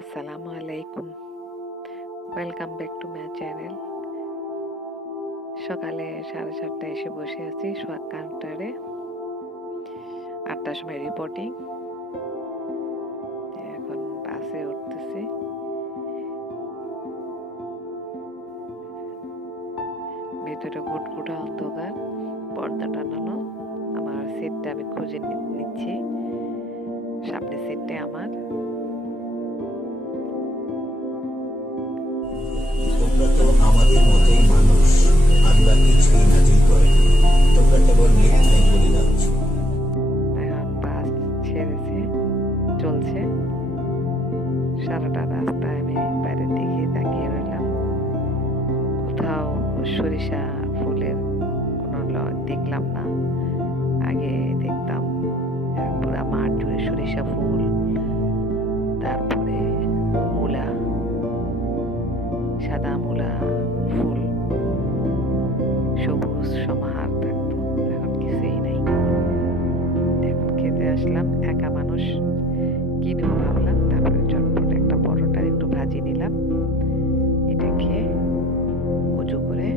আসসালামু আলাইকুম। Welcome back to my channel সকালে সাড়ে সাতটায় এসে বসে আছি কাউন্টারে। আটটার সময় রিপোর্টিং এখন বাসে উঠতেছি। ভেতরে গুটগুটা অন্ধকার, পর্দা টানানো। আমার সিটটা আমি খুঁজে নিচ্ছি। সামনের সিটটা আমার। এখন বাস ছেড়েছে চলছে সারাটা রাস্তায় আমি বাইরের দিকে তাকিয়ে রইলাম কোথাও সরিষা ফুলের কোনো দেখলাম না আগে দেখতাম পুরা মাঠ জুড়ে সরিষা ফুল তারপরে মূলা সাদা মূলা সবুজ সমাহার থাকতো। এখন কিছুই নাই। এখন খেতে আসলাম, একা মানুষ। কিনেও ভাবলাম, তারপরে চটপট একটা পরোটা, একটু ভাজি নিলাম। এটা খেয়ে উজু করে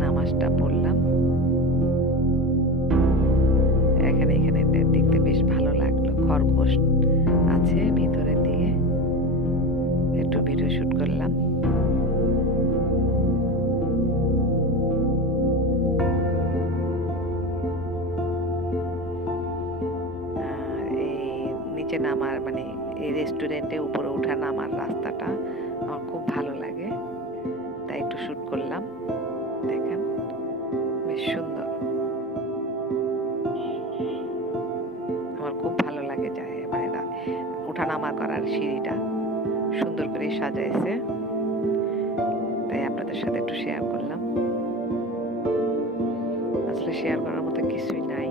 নামাজটা পড়লাম। এখানে এখানে দেখতে বেশ ভালো লাগল খরগোশ আছে ভিতরে দিয়ে। একটু ভিডিও শুট করলাম। নিচে নামার মানে এই রেস্টুরেন্টে উপরে ওঠা নামার রাস্তাটা আমার খুব ভালো লাগে। তাই একটু শুট করলাম। দেখেন, বেশ সুন্দর। ওঠা নামা করার সিঁড়িটা সুন্দর করে সাজাইছে। তাই আপনাদের সাথে একটু শেয়ার করলাম। আসলে শেয়ার করার মতো কিছুই নাই।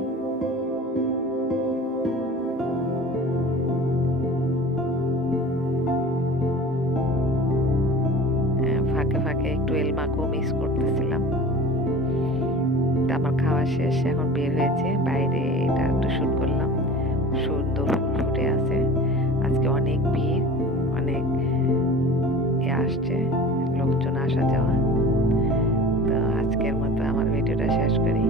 আহ, ফাঁকে ফাঁকে একটু এলমাকেও মিস করতেছিলাম। আমার খাওয়া শেষ এখন বের হয়েছে বাইরে এটা একটু শুট করলাম। সুন্দর ফুল ফুটে আছে। আসা যাওয়া তো আজকের মতো আমার ভিডিওটা শেষ করি।